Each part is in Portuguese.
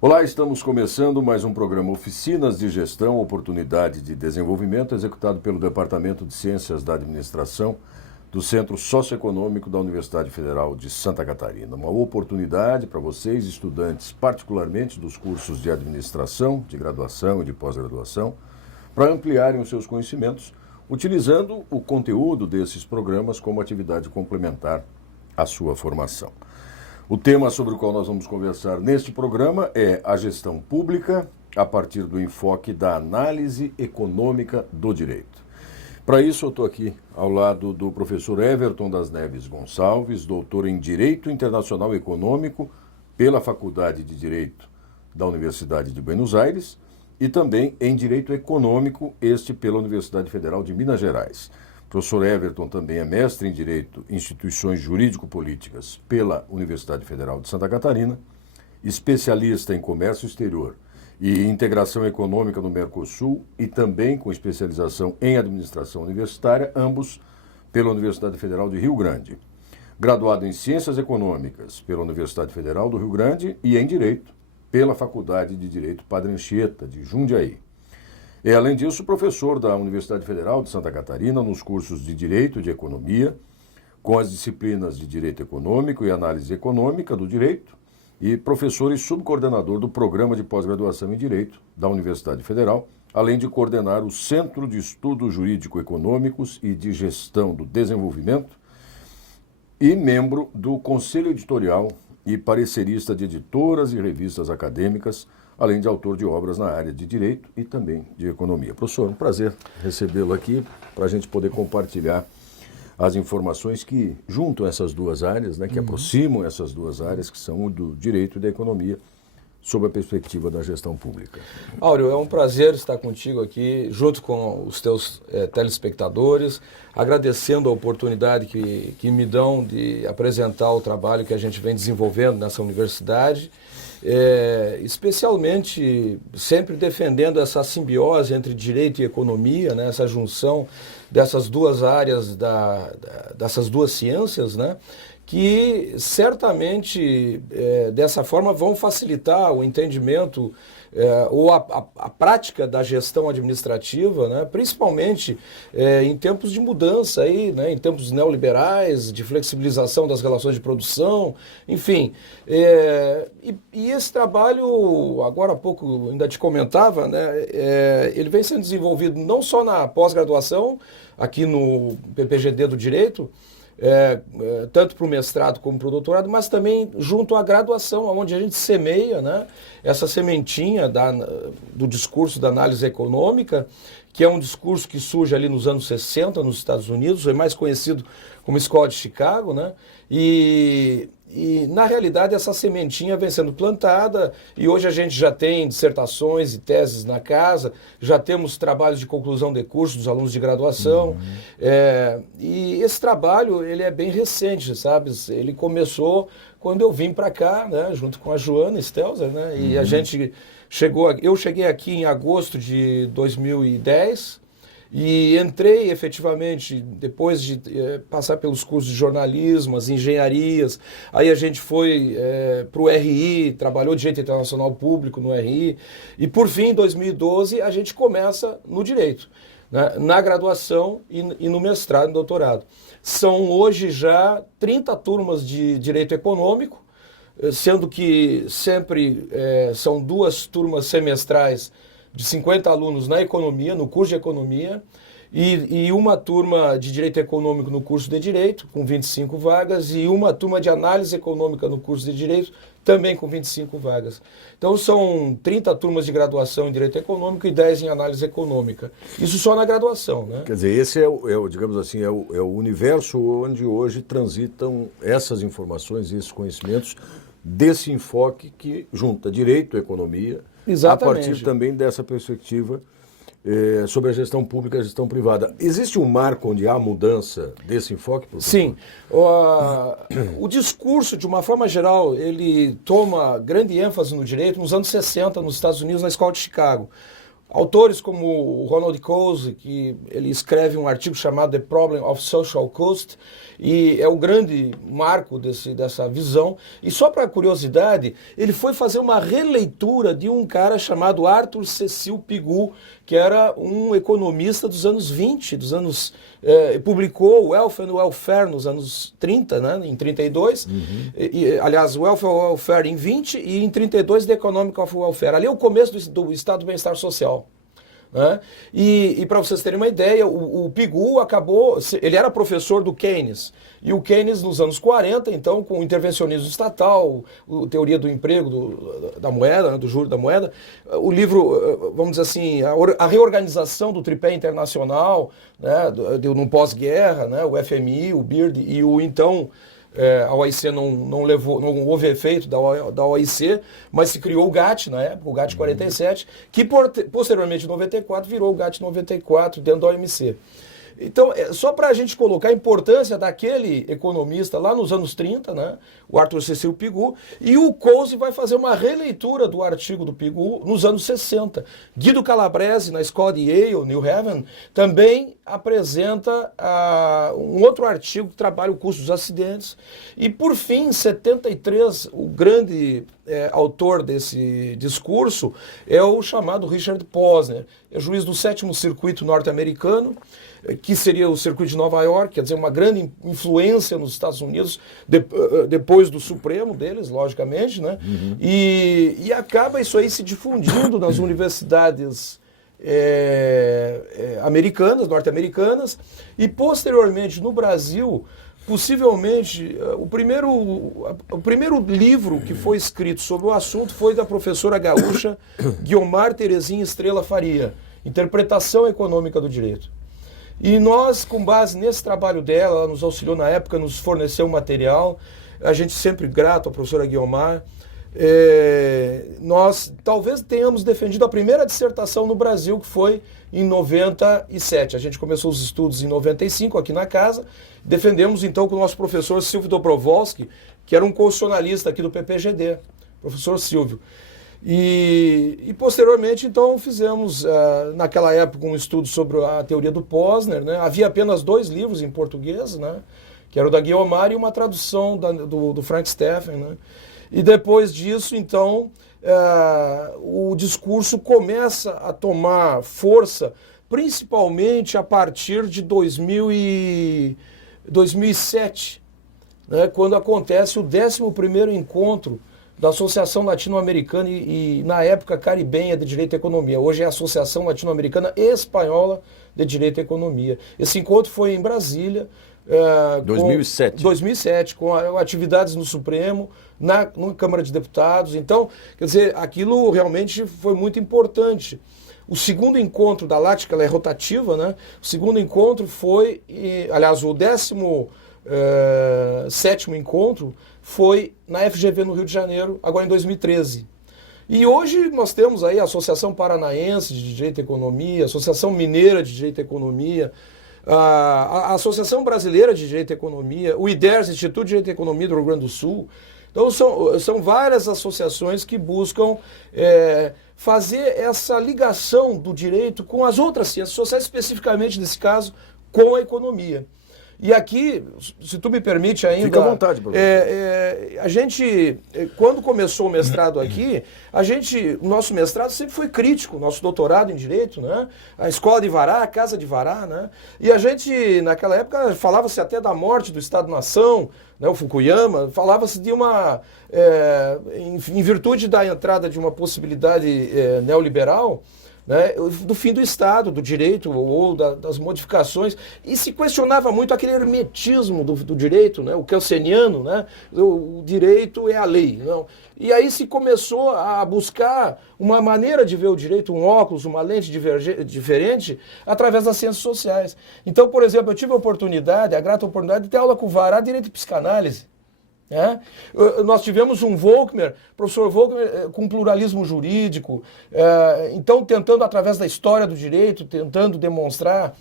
Olá, estamos começando mais um programa Oficinas de Gestão, Oportunidade de Desenvolvimento, executado pelo Departamento de Ciências da Administração do Centro Socioeconômico da Universidade Federal de Santa Catarina. Uma oportunidade para vocês, estudantes, particularmente dos cursos de administração, de graduação e de pós-graduação, para ampliarem os seus conhecimentos, utilizando o conteúdo desses programas como atividade complementar à sua formação. O tema sobre o qual nós vamos conversar neste programa é a gestão pública a partir do enfoque da análise econômica do direito. Para isso, eu estou aqui ao lado do professor Everton das Neves Gonçalves, doutor em Direito Internacional Econômico pela Faculdade de Direito da Universidade de Buenos Aires e também em Direito Econômico, este pela Universidade Federal de Minas Gerais. O professor Everton também é mestre em Direito Instituições Jurídico-Políticas pela Universidade Federal de Santa Catarina, especialista em Comércio Exterior e Integração Econômica no Mercosul e também com especialização em Administração Universitária, ambos pela Universidade Federal de Rio Grande. Graduado em Ciências Econômicas pela Universidade Federal do Rio Grande e em Direito pela Faculdade de Direito Padre Anchieta, de Jundiaí. É, além disso, professor da Universidade Federal de Santa Catarina nos cursos de Direito e de Economia, com as disciplinas de Direito Econômico e Análise Econômica do Direito, e professor e subcoordenador do Programa de Pós-Graduação em Direito da Universidade Federal, além de coordenar o Centro de Estudos Jurídico-Econômicos e de Gestão do Desenvolvimento e membro do Conselho Editorial e parecerista de editoras e revistas acadêmicas, além de autor de obras na área de Direito e também de Economia. Professor, um prazer recebê-lo aqui para a gente poder compartilhar as informações que juntam essas duas áreas, né, que aproximam essas duas áreas, que são o do Direito e da Economia, sob a perspectiva da gestão pública. Áureo, é um prazer estar contigo aqui, junto com os teus telespectadores, agradecendo a oportunidade que me dão de apresentar o trabalho que a gente vem desenvolvendo nessa universidade, especialmente sempre defendendo essa simbiose entre direito e economia, né, essa junção dessas duas áreas, dessas duas ciências, né, que certamente, dessa forma, vão facilitar o entendimento ou a prática da gestão administrativa, né, principalmente em tempos de mudança, aí, né, em tempos neoliberais, de flexibilização das relações de produção, enfim. E esse trabalho, agora há pouco ainda te comentava, né, ele vem sendo desenvolvido não só na pós-graduação, aqui no PPGD do Direito, tanto para o mestrado como para o doutorado, mas também junto à graduação, onde a gente semeia, né, essa sementinha do discurso da análise econômica, que é um discurso que surge ali nos anos 60 nos Estados Unidos, é mais conhecido como Escola de Chicago, né, e na realidade essa sementinha vem sendo plantada e hoje a gente já tem dissertações e teses na casa, já temos trabalhos de conclusão de curso dos alunos de graduação, e esse trabalho ele é bem recente, sabe? Ele começou quando eu vim para cá, né, junto com a Joana Stelzer, né, e a gente eu cheguei aqui em agosto de 2010, e entrei efetivamente, depois de passar pelos cursos de jornalismo, as engenharias, aí a gente foi para o RI, trabalhou Direito Internacional Público no RI, e por fim, em 2012, a gente começa no Direito, né, na graduação e no mestrado e doutorado. São hoje já 30 turmas de Direito Econômico, sendo que sempre são 2 turmas semestrais de 50 alunos na economia, no curso de economia, e uma turma de direito econômico no curso de direito, com 25 vagas, e uma turma de análise econômica no curso de direito, também com 25 vagas. Então são 30 turmas de graduação em direito econômico e 10 em análise econômica. Isso só na graduação, né? Quer dizer, esse digamos assim, é o universo onde hoje transitam essas informações e esses conhecimentos desse enfoque que junta direito e economia. Exatamente. A partir também dessa perspectiva sobre a gestão pública e a gestão privada. Existe um marco onde há mudança desse enfoque, professor? Sim. O discurso, de uma forma geral, ele toma grande ênfase no direito nos anos 60, nos Estados Unidos, na Escola de Chicago. Autores como o Ronald Coase, que ele escreve um artigo chamado The Problem of Social Cost, e é o grande marco dessa visão. E só para curiosidade, ele foi fazer uma releitura de um cara chamado Arthur Cecil Pigou, que era um economista dos anos 20, publicou o Wealth and Welfare nos anos 30, né, em 32, aliás, Wealth and Welfare em 20 e em 32 The Economic of Welfare. Ali é o começo do Estado do Bem-Estar Social. Né? E para vocês terem uma ideia, o Pigou ele era professor do Keynes, e o Keynes nos anos 40, então, com o intervencionismo estatal, a teoria do emprego, da moeda, né, do juro da moeda, o livro, vamos dizer assim, a reorganização do tripé internacional, né, no pós-guerra, né, o FMI, o BIRD e o então... a OIC não houve efeito da OIC, mas se criou o GATT na época, o GATT 47, que posteriormente em 94 virou o GATT 94 dentro da OMC. Então, só para a gente colocar a importância daquele economista lá nos anos 30, né, o Arthur Cecil Pigou, e o Coase vai fazer uma releitura do artigo do Pigou nos anos 60. Guido Calabrese, na escola de Yale, New Haven, também apresenta um outro artigo que trabalha o custo dos acidentes. E, por fim, em 73, o grande autor desse discurso é o chamado Richard Posner, é juiz do 7º Circuito norte-americano, que seria o circuito de Nova York, quer dizer, uma grande influência nos Estados Unidos, depois do Supremo deles, logicamente, né? E acaba isso aí se difundindo nas universidades norte-americanas, e posteriormente no Brasil, possivelmente, o primeiro livro que foi escrito sobre o assunto foi da professora gaúcha Guiomar Terezinha Estrela Faria, Interpretação Econômica do Direito. E nós, com base nesse trabalho dela, ela nos auxiliou na época, nos forneceu material, a gente sempre grato à professora Guiomar. Nós talvez tenhamos defendido a primeira dissertação no Brasil, que foi em 97. A gente começou os estudos em 95 aqui na casa, defendemos então com o nosso professor Silvio Dobrovolsky, que era um constitucionalista aqui do PPGD, professor Silvio. E posteriormente, então, fizemos, naquela época, um estudo sobre a teoria do Posner, né? Havia apenas 2 livros em português, né? Que era o da Guiomar e uma tradução do Frank Steffen, né? E depois disso, então, o discurso começa a tomar força, principalmente a partir de 2007, né? Quando acontece o 11º encontro da Associação Latino-Americana e, na época, Caribenha de Direito e Economia. Hoje é a Associação Latino-Americana e Espanhola de Direito e Economia. Esse encontro foi em Brasília. 2007, com atividades no Supremo, na Câmara de Deputados. Então, quer dizer, aquilo realmente foi muito importante. O segundo encontro da LAT, que ela é rotativa, né? O segundo encontro foi, aliás, o 17º encontro foi na FGV no Rio de Janeiro, agora em 2013. E hoje nós temos aí a Associação Paranaense de Direito e Economia, a Associação Mineira de Direito e Economia, a Associação Brasileira de Direito e Economia, o IDERS, Instituto de Direito e Economia do Rio Grande do Sul. Então são várias associações que buscam fazer essa ligação do direito com as outras ciências sociais, especificamente nesse caso com a economia. E aqui, se tu me permite ainda... Fica à vontade, professor. A gente, quando começou o mestrado aqui, o nosso mestrado sempre foi crítico, nosso doutorado em Direito, né? A Escola de Vará, a Casa de Vará, né? E a gente, naquela época, falava-se até da morte do Estado-nação, né? O Fukuyama, falava-se de uma... em virtude da entrada de uma possibilidade neoliberal, né, do fim do Estado, do direito ou das modificações, e se questionava muito aquele hermetismo do direito, né, o kelseniano, né, o direito é a lei. Não. E aí se começou a buscar uma maneira de ver o direito, um óculos, uma lente diferente, através das ciências sociais. Então, por exemplo, eu tive a grata oportunidade de ter aula com o Vará, Direito e Psicanálise. Nós tivemos um professor Volkmer, com pluralismo jurídico, então tentando, através da história do direito, tentando demonstrar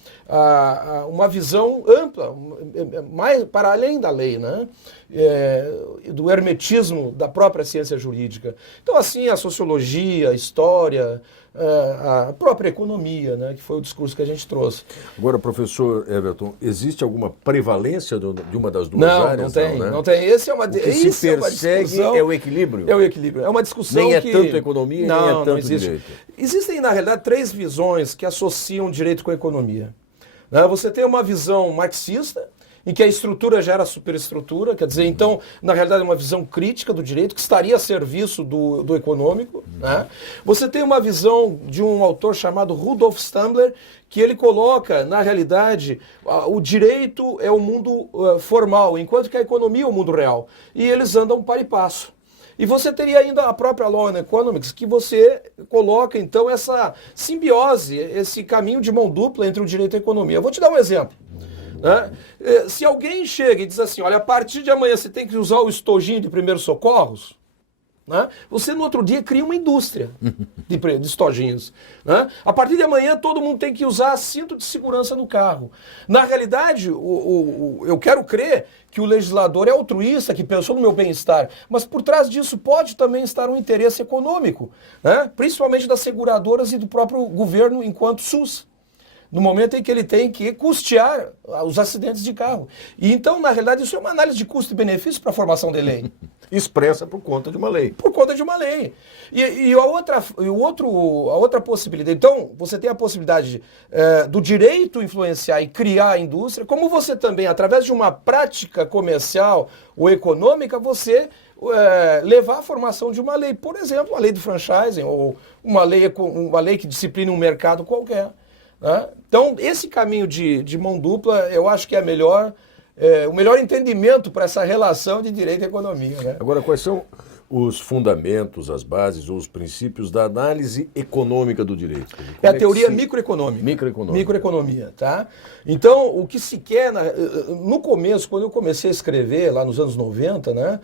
uma visão ampla, mais para além da lei, né? Do hermetismo da própria ciência jurídica. Então, assim, a sociologia, a história, a própria economia, né, que foi o discurso que a gente trouxe. Agora, professor Everton, existe alguma prevalência de uma das duas áreas? Não tem. Esse é uma, o que se persegue é o equilíbrio? É o equilíbrio. É uma discussão nem que... é tanto economia, nem é tanto não existe. direito. Existem, na realidade, 3 visões que associam direito com a economia. Você tem uma visão marxista, em que a estrutura gera a superestrutura, quer dizer, então, na realidade, é uma visão crítica do direito, que estaria a serviço do econômico. Né? Você tem uma visão de um autor chamado Rudolf Stambler, que ele coloca, na realidade, o direito é o mundo formal, enquanto que a economia é o mundo real. E eles andam par e passo. E você teria ainda a própria Law and Economics, que você coloca, então, essa simbiose, esse caminho de mão dupla entre o direito e a economia. Eu vou te dar um exemplo. Né? Se alguém chega e diz assim, olha, a partir de amanhã você tem que usar o estojinho de primeiros socorros, né? Você no outro dia cria uma indústria de estojinhos. Né? A partir de amanhã todo mundo tem que usar cinto de segurança no carro. Na realidade, eu quero crer que o legislador é altruísta, que pensou no meu bem-estar, mas por trás disso pode também estar um interesse econômico, né? Principalmente das seguradoras e do próprio governo enquanto SUS. No momento em que ele tem que custear os acidentes de carro. E então, na realidade, isso é uma análise de custo e benefício para a formação de lei. Expressa por conta de uma lei. Por conta de uma lei. E a outra possibilidade, então, você tem a possibilidade do direito influenciar e criar a indústria, como você também, através de uma prática comercial ou econômica, você levar a formação de uma lei. Por exemplo, a lei do franchising, ou uma lei que discipline um mercado qualquer. Né? Então, esse caminho de mão dupla, eu acho que é o melhor entendimento para essa relação de direito e economia. Né? Agora, quais são os fundamentos, as bases ou os princípios da análise econômica do direito? É a teoria microeconômica. Microeconomia, tá? Então, o que se quer, no começo, quando eu comecei a escrever, lá nos anos 90, né,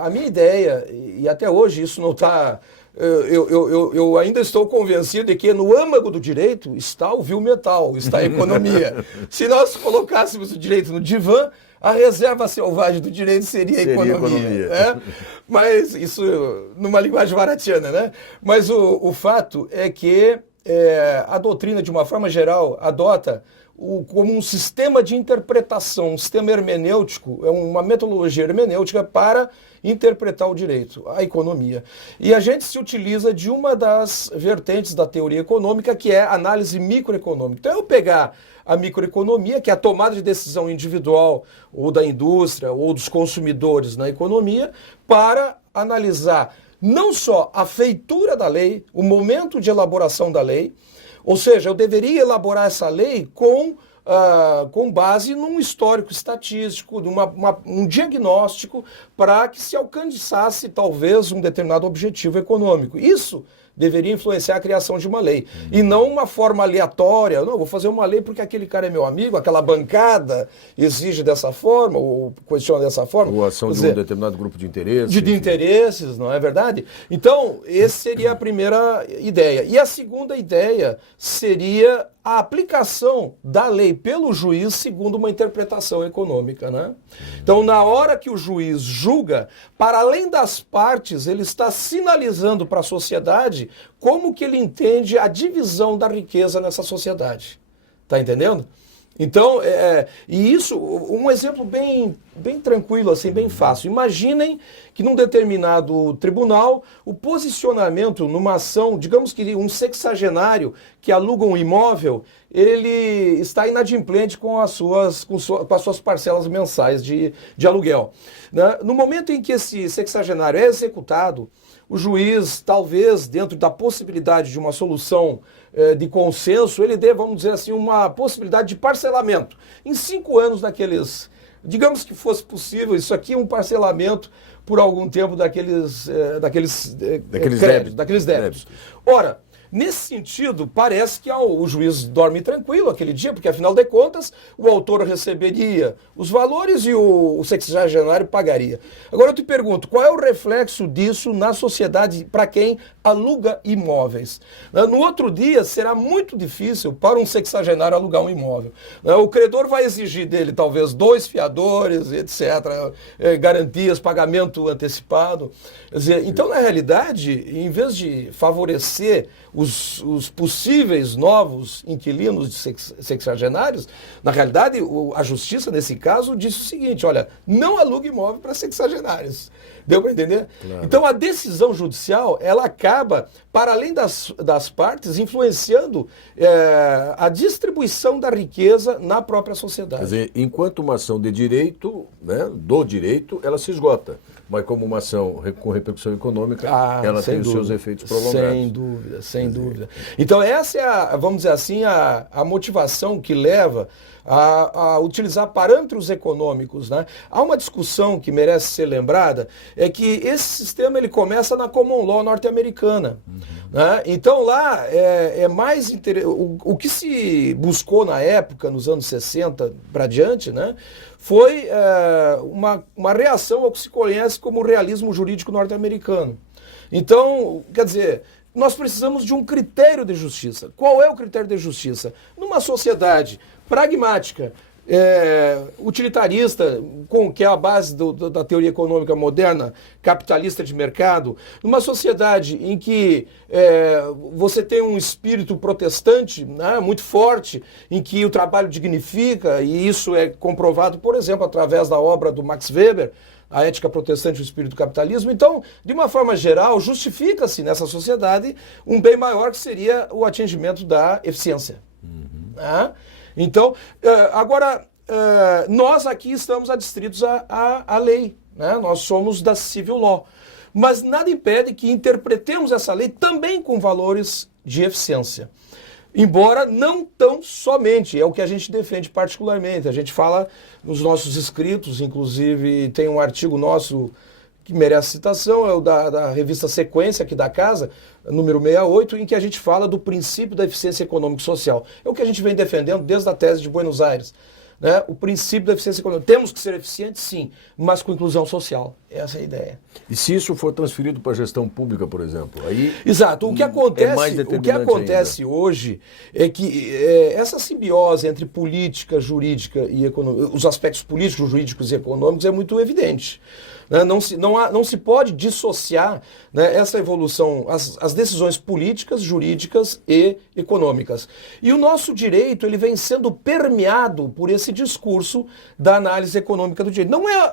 a minha ideia, e até hoje isso não está... Eu ainda estou convencido de que no âmago do direito está o vil metal, está a economia. Se nós colocássemos o direito no divã, a reserva selvagem do direito seria a economia. Né? Mas isso numa linguagem varatiana, né? Mas o fato é que a doutrina, de uma forma geral, adota como um sistema de interpretação, um sistema hermenêutico, uma metodologia hermenêutica para interpretar o direito, a economia. E a gente se utiliza de uma das vertentes da teoria econômica, que é a análise microeconômica. Então, eu pegar a microeconomia, que é a tomada de decisão individual ou da indústria ou dos consumidores na economia, para analisar não só a feitura da lei, o momento de elaboração da lei, ou seja, eu deveria elaborar essa lei com base num histórico estatístico, um diagnóstico, para que se alcançasse talvez um determinado objetivo econômico. Isso deveria influenciar a criação de uma lei. E não uma forma aleatória. Não, vou fazer uma lei porque aquele cara é meu amigo, aquela bancada exige dessa forma, ou questiona dessa forma. Ou ação de um determinado grupo de interesses. De interesses, não é verdade? Então, essa seria a primeira ideia. E a segunda ideia seria a aplicação da lei pelo juiz segundo uma interpretação econômica, né? Então, na hora que o juiz julga, para além das partes, ele está sinalizando para a sociedade como que ele entende a divisão da riqueza nessa sociedade. Tá entendendo? Então, e isso, um exemplo bem tranquilo, assim, bem fácil. Imaginem que num determinado tribunal, o posicionamento numa ação, digamos que um sexagenário que aluga um imóvel, ele está inadimplente com as suas parcelas mensais de aluguel. Né? No momento em que esse sexagenário é executado, o juiz, talvez, dentro da possibilidade de uma solução de consenso, ele dê, vamos dizer assim, uma possibilidade de parcelamento. Em 5 anos daqueles, digamos que fosse possível, isso aqui é um parcelamento por algum tempo daqueles débitos. Ora, Nesse sentido, parece que o juiz dorme tranquilo aquele dia, porque afinal de contas, o autor receberia os valores e o sexagenário pagaria. Agora eu te pergunto, qual é o reflexo disso na sociedade para quem aluga imóveis? No outro dia, será muito difícil para um sexagenário alugar um imóvel. O credor vai exigir dele talvez 2 fiadores, etc., garantias, pagamento antecipado. Quer dizer, então, na realidade, em vez de favorecer os possíveis novos inquilinos de sexagenários, na realidade, a justiça, nesse caso, disse o seguinte: olha, não alugue imóvel para sexagenários. Deu para entender? Claro. Então, a decisão judicial, ela acaba, para além das partes, influenciando a distribuição da riqueza na própria sociedade. Quer dizer, enquanto uma ação de direito, né, do direito, ela se esgota. Mas como uma ação com repercussão econômica, ela tem os seus efeitos prolongados. Sem dúvida, sem dúvida. Então essa é, vamos dizer assim, a motivação que leva a utilizar parâmetros econômicos, né? Há uma discussão que merece ser lembrada, é que esse sistema ele começa na common law norte-americana. Né? Então lá é mais o que se buscou na época, nos anos 60 para diante, né? Foi uma reação ao que se conhece como o realismo jurídico norte-americano. Então, quer dizer, nós precisamos de um critério de justiça. Qual é o critério de justiça? Numa sociedade pragmática, utilitarista, que é a base da teoria econômica moderna, capitalista de mercado, numa sociedade em que você tem um espírito protestante, né, muito forte, em que o trabalho dignifica, e isso é comprovado, por exemplo, através da obra do Max Weber, A Ética Protestante e o Espírito do Capitalismo. Então, de uma forma geral, justifica-se nessa sociedade um bem maior que seria o atingimento da eficiência. Né? Então, agora, nós aqui estamos adstritos à lei, né? Nós somos da civil law. Mas nada impede que interpretemos essa lei também com valores de eficiência. Embora não tão somente, é o que a gente defende particularmente. A gente fala nos nossos escritos, inclusive tem um artigo nosso que merece citação, é o da revista Sequência, aqui da casa, número 68, em que a gente fala do princípio da eficiência econômico-social. É o que a gente vem defendendo desde a tese de Buenos Aires. Né? O princípio da eficiência econômica. Temos que ser eficientes, sim, mas com inclusão social. Essa é a ideia. E se isso for transferido para a gestão pública, por exemplo? Aí exato. O que acontece hoje é que essa simbiose entre política, jurídica e econômica, os aspectos políticos, jurídicos e econômicos é muito evidente. Não se pode dissociar, né, essa evolução, as decisões políticas, jurídicas e econômicas. E o nosso direito ele vem sendo permeado por esse discurso da análise econômica do direito. Não é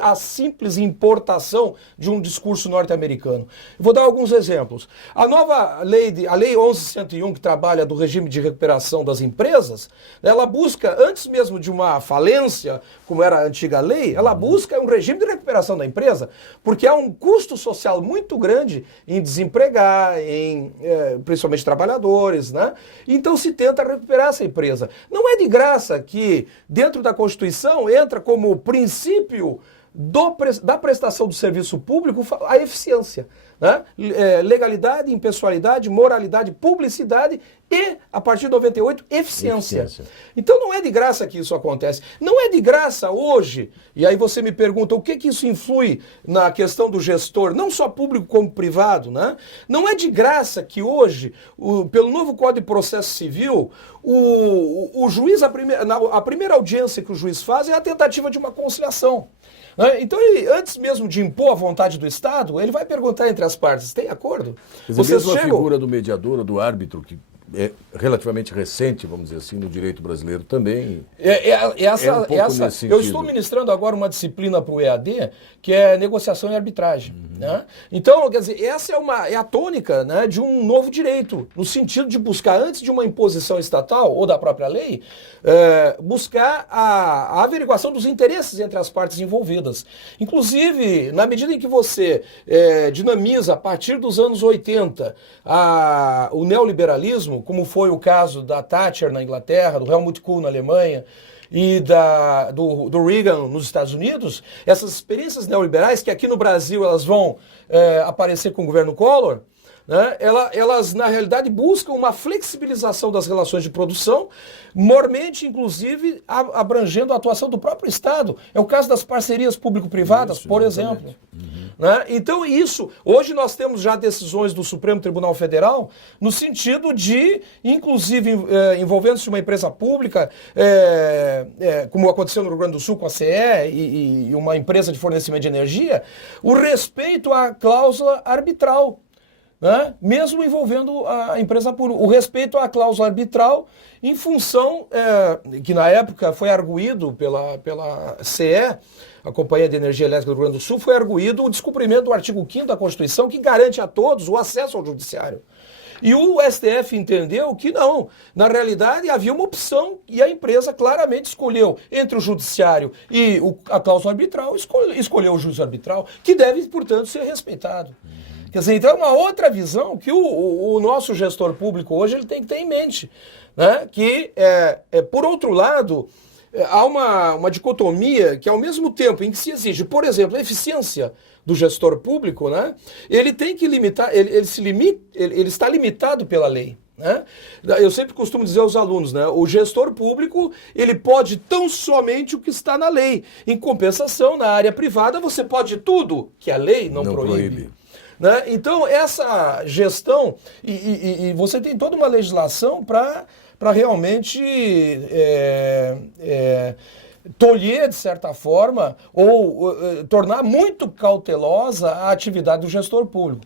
a simples importação de um discurso norte-americano. Vou dar alguns exemplos. A nova lei, a Lei 11.101, que trabalha do regime de recuperação das empresas, ela busca, antes mesmo de uma falência, como era a antiga lei, ela busca um regime de recuperação da empresa, porque há um custo social muito grande em desempregar, principalmente trabalhadores, né? Então se tenta recuperar essa empresa. Não é de graça que dentro da Constituição entra como princípio da prestação do serviço público a eficiência. Né? Legalidade, impessoalidade, moralidade, publicidade e, a partir de 98, eficiência. Então não é de graça que isso acontece. Não é de graça hoje, e aí você me pergunta o que isso influi na questão do gestor, não só público como privado, né? Não é de graça que hoje, pelo novo Código de Processo Civil, o juiz, a primeira audiência que o juiz faz é a tentativa de uma conciliação. Então, antes mesmo de impor a vontade do Estado, ele vai perguntar entre as partes, tem acordo? Mesmo a figura do mediador ou do árbitro, que é relativamente recente, vamos dizer assim, no direito brasileiro também. Eu estou ministrando agora uma disciplina para o EAD, que é negociação e arbitragem. Né? Então, quer dizer, essa é a tônica, né, de um novo direito, no sentido de buscar, antes de uma imposição estatal ou da própria lei, buscar a averiguação dos interesses entre as partes envolvidas. Inclusive, na medida em que você dinamiza, a partir dos anos 80, o neoliberalismo, como foi o caso da Thatcher na Inglaterra, do Helmut Kohl na Alemanha e do Reagan nos Estados Unidos, essas experiências neoliberais, que aqui no Brasil elas vão aparecer com o governo Collor, né, elas, na realidade, buscam uma flexibilização das relações de produção, mormente, inclusive, abrangendo a atuação do próprio Estado. É o caso das parcerias público-privadas, por exemplo. Né? Então, hoje nós temos já decisões do Supremo Tribunal Federal no sentido de, inclusive, envolvendo-se uma empresa pública, como aconteceu no Rio Grande do Sul com a CE e uma empresa de fornecimento de energia, o respeito à cláusula arbitral. Né? Mesmo envolvendo a empresa pública. O respeito à cláusula arbitral em função, que na época foi arguído pela CE, a Companhia de Energia Elétrica do Rio Grande do Sul, foi arguído o descumprimento do artigo 5º da Constituição, que garante a todos o acesso ao judiciário. E o STF entendeu que não. Na realidade, havia uma opção e a empresa claramente escolheu entre o judiciário e a cláusula arbitral, escolheu o juízo arbitral, que deve, portanto, ser respeitado. Quer dizer, então é uma outra visão que o nosso gestor público hoje ele tem que ter em mente. Né? Que, por outro lado, há uma dicotomia que, ao mesmo tempo em que se exige, por exemplo, a eficiência do gestor público, né? Ele tem que limitar, ele está limitado pela lei. Né? Eu sempre costumo dizer aos alunos, né? O gestor público ele pode tão somente o que está na lei. Em compensação, na área privada, você pode tudo que a lei não proíbe. Né? Então, essa gestão, e você tem toda uma legislação para realmente tolher, de certa forma, ou tornar muito cautelosa a atividade do gestor público.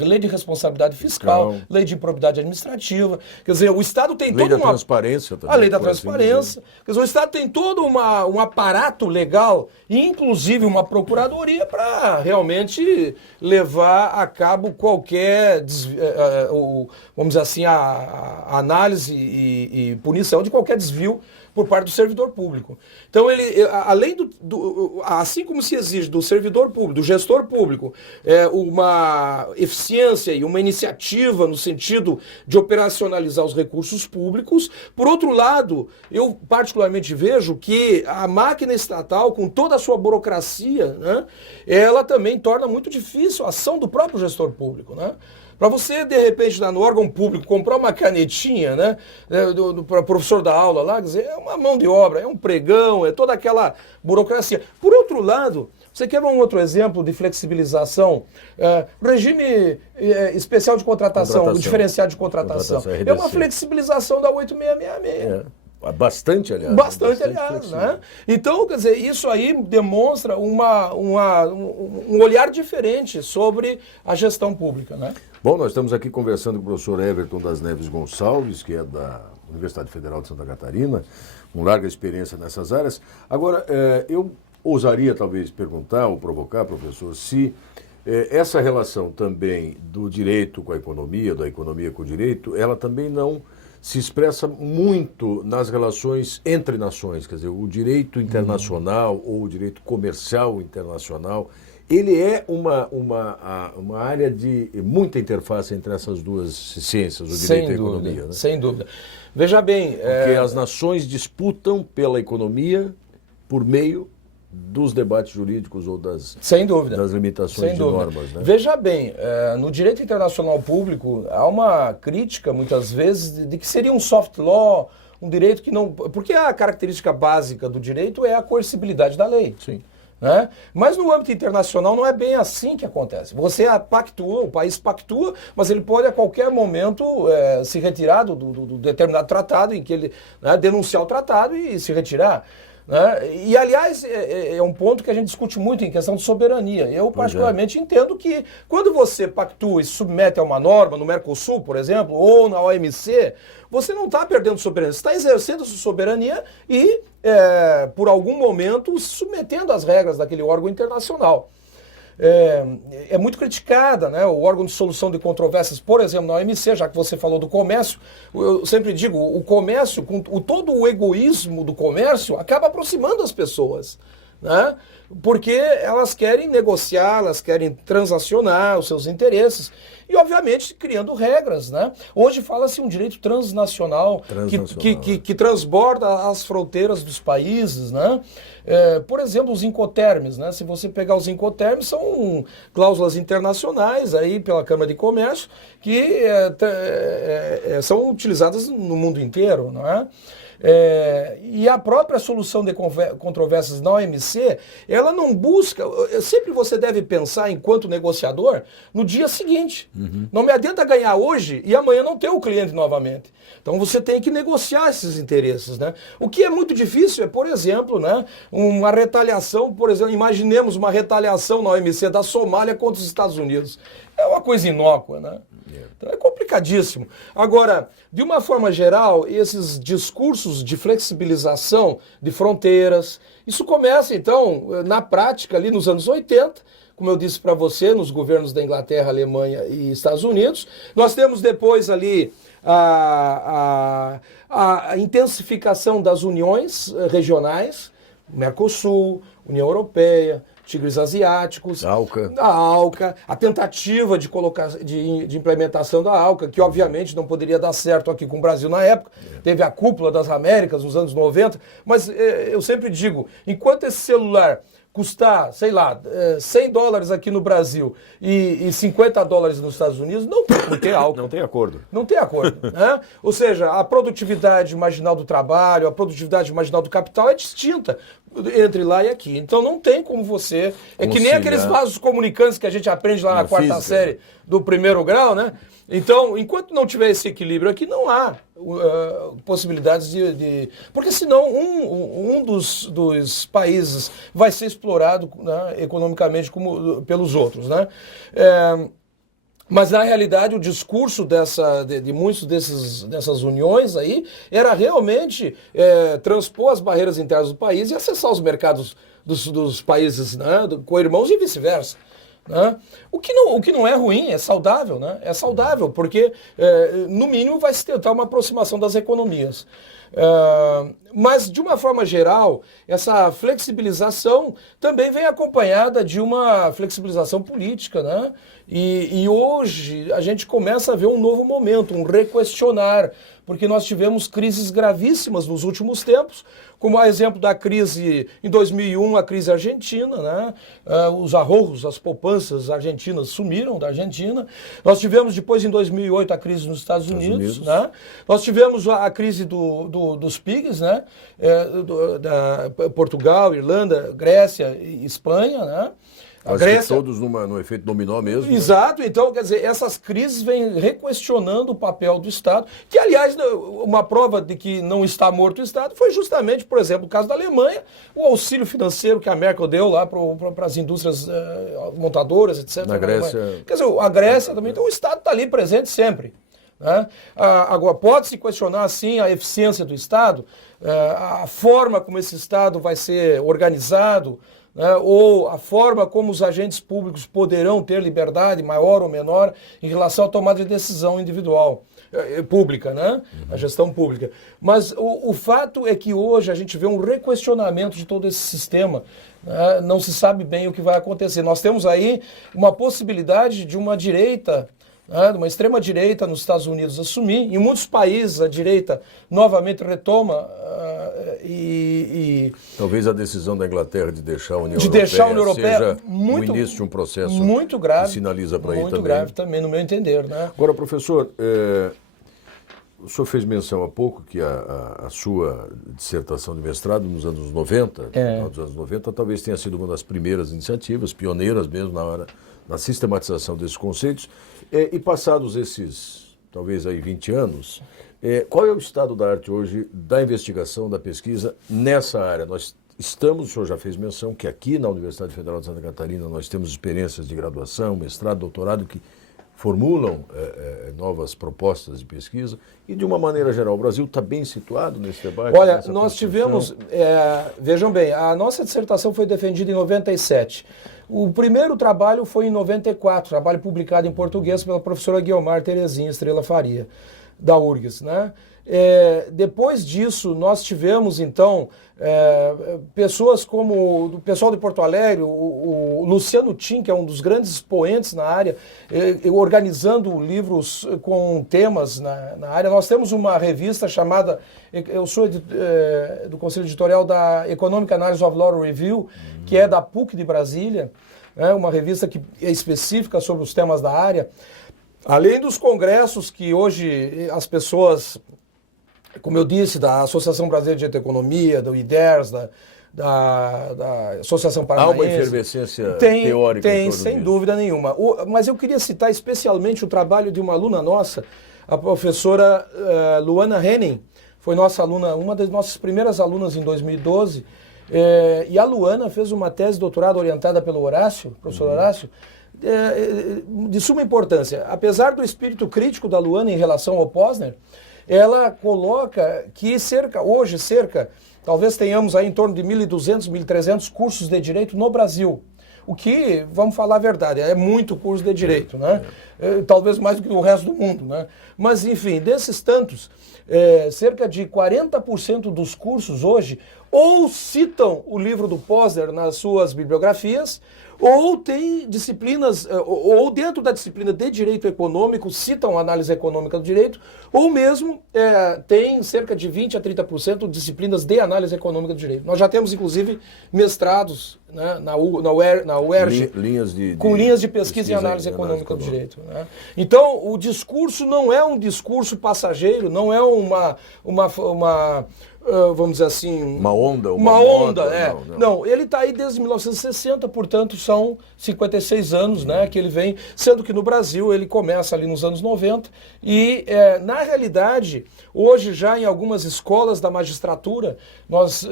Lei de responsabilidade fiscal, lei de improbidade administrativa. Quer dizer, o Estado tem toda uma... transparência também. A lei da transparência. Quer dizer, o Estado tem todo um aparato legal, inclusive uma procuradoria, para realmente levar a cabo qualquer, vamos dizer assim, a análise e punição de qualquer desvio por parte do servidor público. Então, além assim como se exige do servidor público, do gestor público, uma eficiência e uma iniciativa no sentido de operacionalizar os recursos públicos, por outro lado, eu particularmente vejo que a máquina estatal, com toda a sua burocracia, né, ela também torna muito difícil a ação do próprio gestor público, né? Para você, de repente, no órgão público, comprar uma canetinha, né, para o professor da aula lá, quer dizer, é uma mão de obra, é um pregão, é toda aquela burocracia. Por outro lado, você quer um outro exemplo de flexibilização? Regime especial de contratação, o diferenciado de contratação. É uma flexibilização da 8666. Bastante, aliás. Bastante aliás, né? Então, quer dizer, isso aí demonstra um olhar diferente sobre a gestão pública, né? Bom, nós estamos aqui conversando com o professor Everton das Neves Gonçalves, que é da Universidade Federal de Santa Catarina, com larga experiência nessas áreas. Agora, eu ousaria talvez perguntar ou provocar, professor, se essa relação também do direito com a economia, da economia com o direito, ela também não se expressa muito nas relações entre nações, quer dizer, o direito internacional ou o direito comercial internacional, ele é uma área de muita interface entre essas duas ciências, o direito e a economia. Né? Sem dúvida. Veja bem... Porque as nações disputam pela economia por meio dos debates jurídicos ou das limitações de normas. Né? Veja bem, no direito internacional público há uma crítica, muitas vezes, de que seria um soft law, um direito que não... Porque a característica básica do direito é a coercibilidade da lei. Sim. Né? Mas no âmbito internacional não é bem assim que acontece. Você pactua, o país pactua, mas ele pode a qualquer momento se retirar do determinado tratado, em que ele denunciar o tratado e se retirar. Né? E, aliás, é um ponto que a gente discute muito em questão de soberania. Eu, particularmente, entendo que quando você pactua e se submete a uma norma, no Mercosul, por exemplo, ou na OMC, você não está perdendo soberania, você está exercendo sua soberania e, por algum momento, se submetendo às regras daquele órgão internacional. É muito criticada, né? O órgão de solução de controvérsias, por exemplo, na OMC, já que você falou do comércio, eu sempre digo, o comércio, todo o egoísmo do comércio acaba aproximando as pessoas. Né? porque elas querem negociar, elas querem transacionar os seus interesses e, obviamente, criando regras, né? Hoje fala-se um direito transnacional, que transborda as fronteiras dos países, né? Por exemplo, os incoterms, né? Se você pegar os incoterms, são cláusulas internacionais aí pela Câmara de Comércio que são utilizadas no mundo inteiro, não é? E a própria solução de controvérsias na OMC, ela não busca, sempre você deve pensar, enquanto negociador, no dia seguinte. Não me adianta ganhar hoje e amanhã não ter o cliente novamente. Então você tem que negociar esses interesses, né? O que é muito difícil é, por exemplo, né, uma retaliação, por exemplo, imaginemos uma retaliação na OMC da Somália contra os Estados Unidos. É uma coisa inócua, né? Então é complicadíssimo. Agora, de uma forma geral, esses discursos de flexibilização de fronteiras, isso começa, então, na prática, ali nos anos 80, como eu disse para você, nos governos da Inglaterra, Alemanha e Estados Unidos. Nós temos depois ali a intensificação das uniões regionais, Mercosul, União Europeia, tigres asiáticos, a ALCA, a tentativa de implementação da ALCA, que obviamente não poderia dar certo aqui com o Brasil na época, teve a cúpula das Américas nos anos 90, mas eu sempre digo, enquanto esse celular custar, sei lá, $100 aqui no Brasil e $50 nos Estados Unidos, não tem por que ALCA. Não tem acordo. Não tem acordo. Né? Ou seja, a produtividade marginal do trabalho, a produtividade marginal do capital é distinta entre lá e aqui. Então não tem como você... É que nem aqueles vasos comunicantes que a gente aprende lá na quarta série do primeiro grau, né? Então, enquanto não tiver esse equilíbrio aqui, não há possibilidades de... Porque senão um dos países vai ser explorado, né, economicamente pelos outros, né? Mas, na realidade, o discurso de muitos dessas uniões aí era realmente transpor as barreiras internas do país e acessar os mercados dos países, né, co-irmãos e vice-versa. Né? O que não é ruim, é saudável, né? É saudável, porque, no mínimo, vai se tentar uma aproximação das economias. Mas, de uma forma geral, essa flexibilização também vem acompanhada de uma flexibilização política, né? E hoje a gente começa a ver um novo momento, um requestionar, porque nós tivemos crises gravíssimas nos últimos tempos, como a exemplo da crise em 2001, a crise argentina, né? Os arrojos, as poupanças argentinas sumiram da Argentina. Nós tivemos depois, em 2008, a crise nos Estados Unidos. Né? Nós tivemos a crise dos PIGs, né? Portugal, Irlanda, Grécia e Espanha, né? A Grécia... todos no efeito dominó mesmo. Exato, né? Então, quer dizer, essas crises vêm requestionando o papel do Estado, que, aliás, uma prova de que não está morto o Estado foi justamente, por exemplo, o caso da Alemanha, o auxílio financeiro que a Merkel deu lá para as indústrias montadoras, etc. Na Grécia... Quer dizer, a Grécia também, então o Estado está ali presente sempre. Né? Agora, pode-se questionar, sim, a eficiência do Estado, a forma como esse Estado vai ser organizado, né, ou a forma como os agentes públicos poderão ter liberdade maior ou menor em relação à tomada de decisão individual, pública, né, a gestão pública. Mas o fato é que hoje a gente vê um requestionamento de todo esse sistema, né, não se sabe bem o que vai acontecer. Nós temos aí uma possibilidade de uma direita, uma extrema-direita nos Estados Unidos assumir. Em muitos países a direita novamente retoma talvez a decisão da Inglaterra de deixar a União Europeia seja o início de um processo muito grave, que sinaliza para aí também. Muito grave também, no meu entender. Né? Agora, professor, o senhor fez menção há pouco que a sua dissertação de mestrado nos anos 90, final dos anos 90, talvez tenha sido uma das primeiras iniciativas, pioneiras mesmo na sistematização desses conceitos. E passados esses, talvez aí 20 anos, qual é o estado da arte hoje da investigação, da pesquisa nessa área? Nós estamos, o senhor já fez menção, que aqui na Universidade Federal de Santa Catarina nós temos experiências de graduação, mestrado, doutorado, que formulam novas propostas de pesquisa e, de uma maneira geral, o Brasil está bem situado nesse debate? Olha, nós tivemos, vejam bem, a nossa dissertação foi defendida em 97. O primeiro trabalho foi em 94, trabalho publicado em português pela professora Guiomar Terezinha Estrela Faria, da URGS, né? Depois disso, nós tivemos, então, pessoas como o pessoal de Porto Alegre, o Luciano Tim, que é um dos grandes expoentes na área, organizando livros com temas na área. Nós temos uma revista chamada, eu sou do Conselho Editorial da Economic Analysis of Law Review, que é da PUC de Brasília, uma revista que é específica sobre os temas da área. Além dos congressos que hoje as pessoas, como eu disse, da Associação Brasileira de Economia, do IDERS, da Associação Paranaense. Há uma efervescência teórica. Tem, sem dúvida nenhuma. Mas eu queria citar especialmente o trabalho de uma aluna nossa, a professora Luana Henning, foi nossa aluna, uma das nossas primeiras alunas em 2012, e a Luana fez uma tese de doutorado orientada pelo Horácio, professor Horácio, de suma importância. Apesar do espírito crítico da Luana em relação ao Posner, ela coloca que hoje talvez tenhamos aí em torno de 1.200, 1.300 cursos de direito no Brasil. O que, vamos falar a verdade, é muito curso de direito, né? Talvez mais do que o resto do mundo, né? Mas, enfim, desses tantos, cerca de 40% dos cursos hoje ou citam o livro do Posner nas suas bibliografias, ou tem disciplinas, ou dentro da disciplina de direito econômico, citam a análise econômica do direito, ou mesmo tem cerca de 20% a 30% de disciplinas de análise econômica do direito. Nós já temos, inclusive, mestrados, né, na UERJ, com linhas de pesquisa em análise econômica do direito. Né? Então, o discurso não é um discurso passageiro, não é vamos dizer assim... Uma onda? Não, ele está aí desde 1960, portanto são 56 anos, né, que ele vem, sendo que no Brasil ele começa ali nos anos 90 e, na realidade, hoje já em algumas escolas da magistratura, nós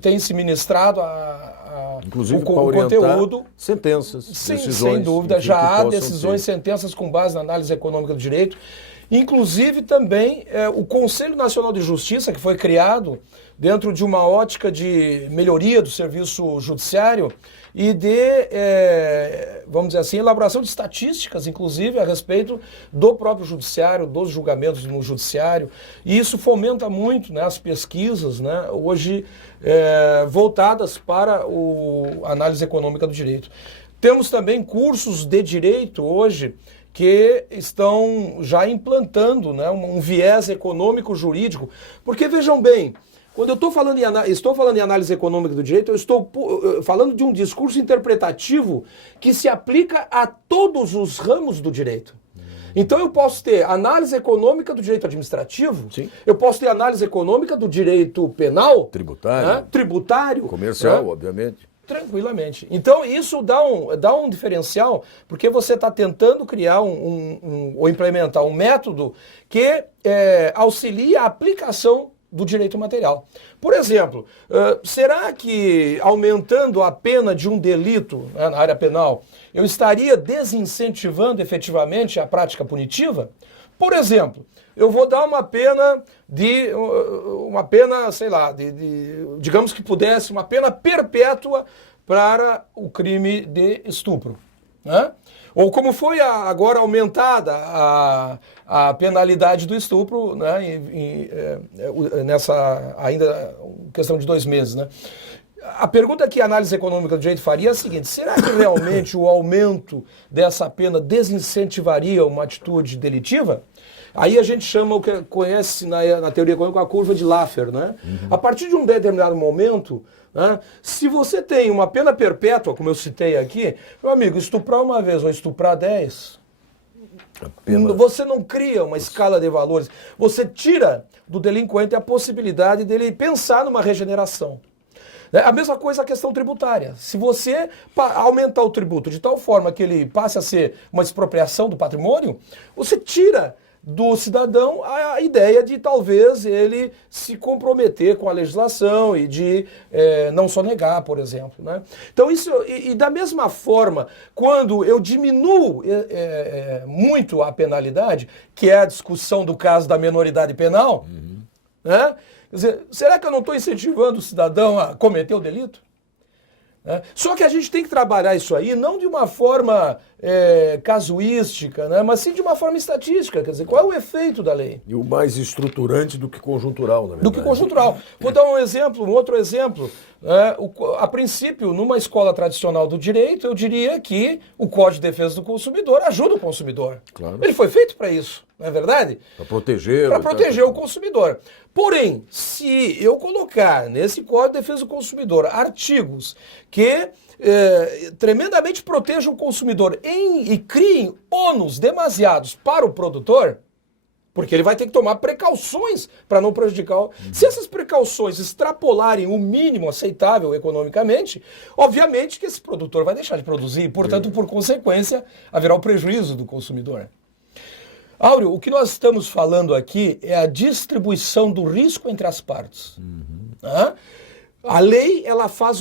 tem se ministrado inclusive o conteúdo. Sentenças, sim, decisões. Sem dúvida, já há decisões, sentenças com base na análise econômica do direito. Inclusive também o Conselho Nacional de Justiça, que foi criado dentro de uma ótica de melhoria do serviço judiciário e vamos dizer assim, elaboração de estatísticas, inclusive, a respeito do próprio judiciário, dos julgamentos no judiciário. E isso fomenta muito, né, as pesquisas, né, hoje voltadas para a análise econômica do direito. Temos também cursos de direito hoje que estão já implantando, né, um viés econômico-jurídico. Porque, vejam bem, quando eu estou falando em análise econômica do direito, eu estou falando de um discurso interpretativo que se aplica a todos os ramos do direito. Então eu posso ter análise econômica do direito administrativo, sim, eu posso ter análise econômica do direito penal, tributário, comercial, obviamente. Tranquilamente. Então isso dá um diferencial, porque você está tentando criar ou implementar um método que auxilia a aplicação do direito material. Por exemplo, será que aumentando a pena de um delito, né, na área penal, eu estaria desincentivando efetivamente a prática punitiva? Por exemplo, eu vou dar uma pena sei lá, digamos que pudesse, uma pena perpétua para o crime de estupro, né? Ou como foi agora aumentada a penalidade do estupro, né, nessa ainda questão de 2 meses, né? A pergunta que a análise econômica do direito faria é a seguinte: será que realmente o aumento dessa pena desincentivaria uma atitude delitiva? Aí a gente chama o que conhece na teoria econômica a curva de Laffer, né? A partir de um determinado momento, né, se você tem uma pena perpétua, como eu citei aqui, meu amigo, estuprar uma vez ou estuprar 10, você não cria uma escala de valores, você tira do delinquente a possibilidade dele pensar numa regeneração. A mesma coisa a questão tributária. Se você aumentar o tributo de tal forma que ele passe a ser uma expropriação do patrimônio, você tira do cidadão a ideia de talvez ele se comprometer com a legislação e de não sonegar, por exemplo, né? Então isso, e da mesma forma, quando eu diminuo muito a penalidade, que é a discussão do caso da menoridade penal, né? Quer dizer, será que eu não estou incentivando o cidadão a cometer o delito? Só que a gente tem que trabalhar isso aí não de uma forma casuística, né? Mas sim de uma forma estatística. Quer dizer, qual é o efeito da lei? E o mais estruturante do que conjuntural, na verdade. Do que conjuntural. Vou dar um outro exemplo. A princípio, numa escola tradicional do direito, eu diria que o Código de Defesa do Consumidor ajuda o consumidor. Claro. Ele foi feito para isso, não é verdade? Para proteger. Para proteger o consumidor. Porém, se eu colocar nesse Código de Defesa do Consumidor artigos que tremendamente protejam o consumidor e criem ônus demasiados para o produtor, porque ele vai ter que tomar precauções para não prejudicar. Se essas precauções extrapolarem o mínimo aceitável economicamente, obviamente que esse produtor vai deixar de produzir e, portanto, por consequência, haverá o prejuízo do consumidor. Áureo, o que nós estamos falando aqui é a distribuição do risco entre as partes. A lei, ela faz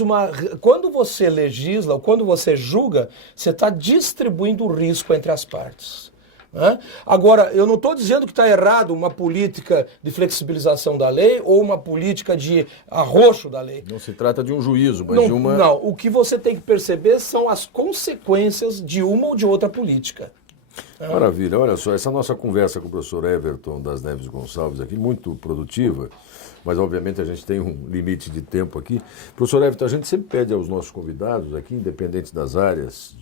quando você legisla, ou quando você julga, você está distribuindo o risco entre as partes. Agora, eu não estou dizendo que está errado uma política de flexibilização da lei ou uma política de arroxo da lei. Não se trata de um juízo, mas de uma... Não, o que você tem que perceber são as consequências de uma ou de outra política. Maravilha, olha só, essa nossa conversa com o professor Everton das Neves Gonçalves aqui, muito produtiva, mas obviamente a gente tem um limite de tempo aqui. Professor Everton, a gente sempre pede aos nossos convidados aqui, independente das áreas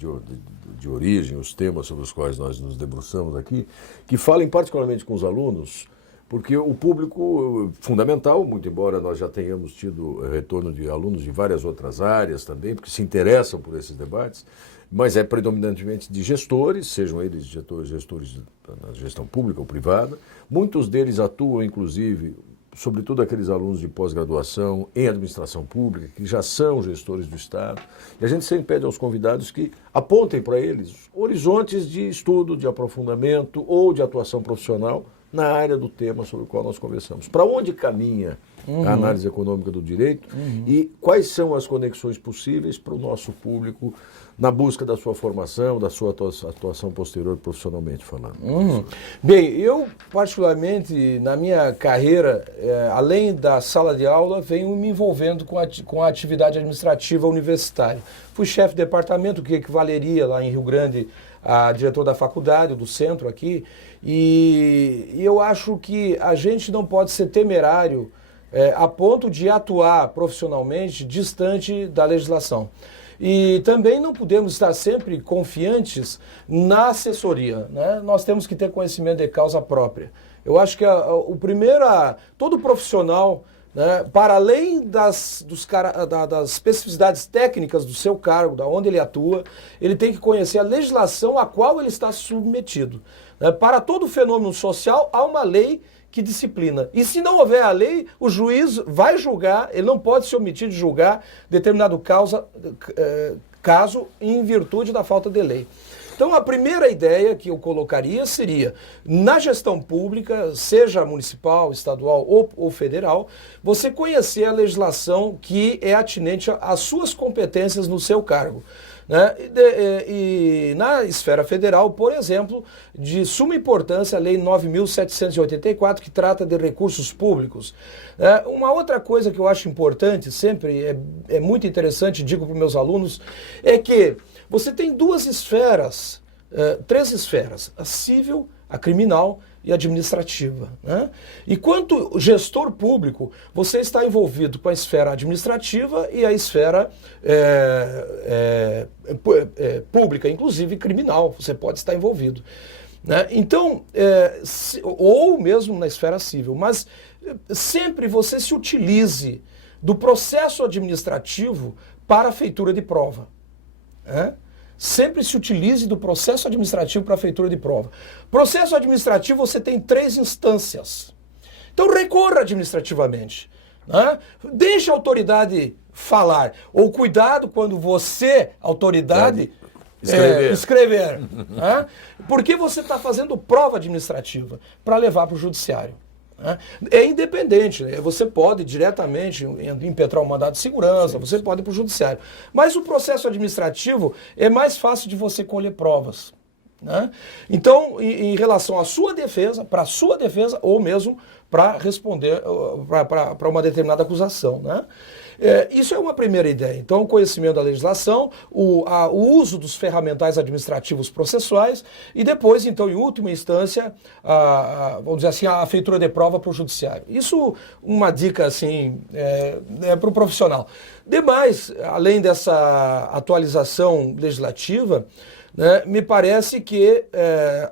de origem, os temas sobre os quais nós nos debruçamos aqui, que falem particularmente com os alunos, porque o público fundamental, muito embora nós já tenhamos tido retorno de alunos de várias outras áreas também, porque se interessam por esses debates, mas é predominantemente de gestores, sejam eles gestores na gestão pública ou privada. Muitos deles atuam, inclusive, sobretudo aqueles alunos de pós-graduação em administração pública, que já são gestores do Estado. E a gente sempre pede aos convidados que apontem para eles horizontes de estudo, de aprofundamento ou de atuação profissional na área do tema sobre o qual nós conversamos. Para onde caminha a análise econômica do direito e quais são as conexões possíveis para o nosso público na busca da sua formação, da sua atuação posterior profissionalmente falando. Bem, eu particularmente na minha carreira, além da sala de aula, venho me envolvendo com a atividade administrativa universitária. Fui chefe de departamento, que equivaleria lá em Rio Grande a diretor da faculdade, do centro aqui, e eu acho que a gente não pode ser temerário a ponto de atuar profissionalmente distante da legislação. E também não podemos estar sempre confiantes na assessoria, né? Nós temos que ter conhecimento de causa própria. Eu acho que todo profissional, né, para além das especificidades técnicas do seu cargo, da onde ele atua, ele tem que conhecer a legislação a qual ele está submetido. Para todo fenômeno social, há uma lei que disciplina. E se não houver a lei, o juiz vai julgar, ele não pode se omitir de julgar determinado caso em virtude da falta de lei. Então, a primeira ideia que eu colocaria seria, na gestão pública, seja municipal, estadual ou federal, você conhecer a legislação que é atinente às suas competências no seu cargo. Né? E na esfera federal, por exemplo, de suma importância a Lei 9.784, que trata de recursos públicos. Uma outra coisa que eu acho importante, sempre é muito interessante, digo para os meus alunos, é que você tem três esferas, a civil, a criminal e administrativa. Né? E quanto gestor público, você está envolvido com a esfera administrativa e a esfera pública, inclusive criminal, você pode estar envolvido. Né? Então, ou mesmo na esfera civil, mas sempre você se utilize do processo administrativo para a feitura de prova. Né? Sempre se utilize do processo administrativo para a feitura de prova. Processo administrativo você tem 3 instâncias. Então recorra administrativamente. Né? Deixe a autoridade falar. Ou cuidado quando você, autoridade, escrever. Né? Porque você está fazendo prova administrativa para levar para o judiciário. É independente, né? Você pode diretamente impetrar um mandado de segurança, você pode ir para o judiciário. Mas o processo administrativo é mais fácil de você colher provas. Né? Então, em relação à sua defesa, para a sua defesa, ou mesmo para responder para uma determinada acusação. Né? Isso é uma primeira ideia. Então, o conhecimento da legislação, o uso dos ferramentais administrativos processuais e depois, então, em última instância, vamos dizer assim, a feitura de prova para o judiciário. Isso, uma dica, assim, para o profissional. Demais, além dessa atualização legislativa, né, me parece que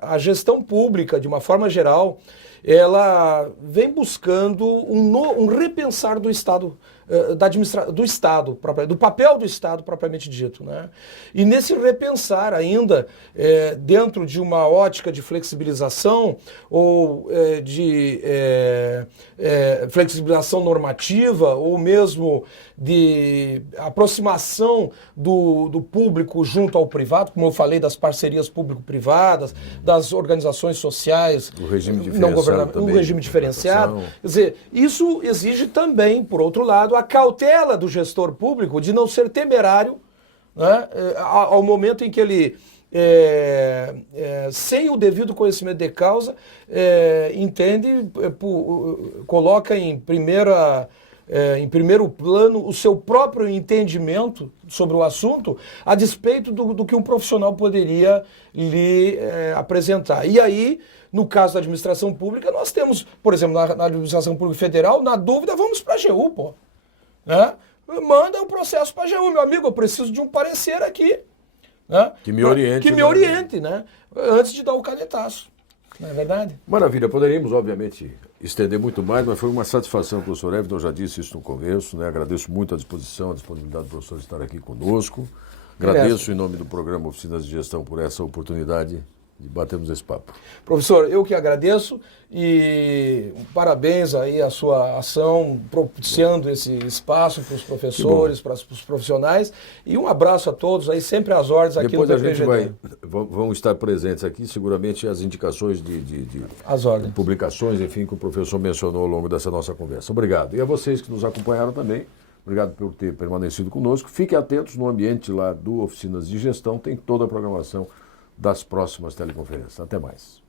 a gestão pública, de uma forma geral, ela vem buscando um repensar do Estado, do Estado, do papel do Estado propriamente dito, né? E nesse repensar ainda, dentro de uma ótica de flexibilização ou de flexibilização normativa ou mesmo de aproximação do público junto ao privado, como eu falei, das parcerias público-privadas, das organizações sociais, o regime diferenciado, o regime diferenciado. Quer dizer, isso exige também, por outro lado, a cautela do gestor público de não ser temerário, né, ao momento em que ele, sem o devido conhecimento de causa, entende, coloca em primeiro plano o seu próprio entendimento sobre o assunto, a despeito do que um profissional poderia lhe apresentar. E aí, no caso da administração pública, nós temos, por exemplo, na administração pública federal, na dúvida, vamos para a AGU, pô. Né? Manda o processo para a AGU, meu amigo, eu preciso de um parecer aqui. Né? Que me oriente. Que me oriente, né? Antes de dar o canetaço. Não é verdade? Maravilha, poderíamos, obviamente, estender muito mais, mas foi uma satisfação, professor Everton, eu já disse isso no começo, né? Agradeço muito a disponibilidade do professor estar aqui conosco. Agradeço em nome do programa Oficinas de Gestão por essa oportunidade de batermos esse papo. Professor, eu que agradeço e parabéns aí à sua ação, propiciando esse espaço para os professores, para os profissionais, e um abraço a todos aí, sempre às ordens aqui depois no PPGD. Depois a gente vão estar presentes aqui, seguramente, as indicações de publicações, enfim, que o professor mencionou ao longo dessa nossa conversa. Obrigado. E a vocês que nos acompanharam também, obrigado por ter permanecido conosco. Fiquem atentos no ambiente lá do Oficinas de Gestão, tem toda a programação das próximas teleconferências. Até mais.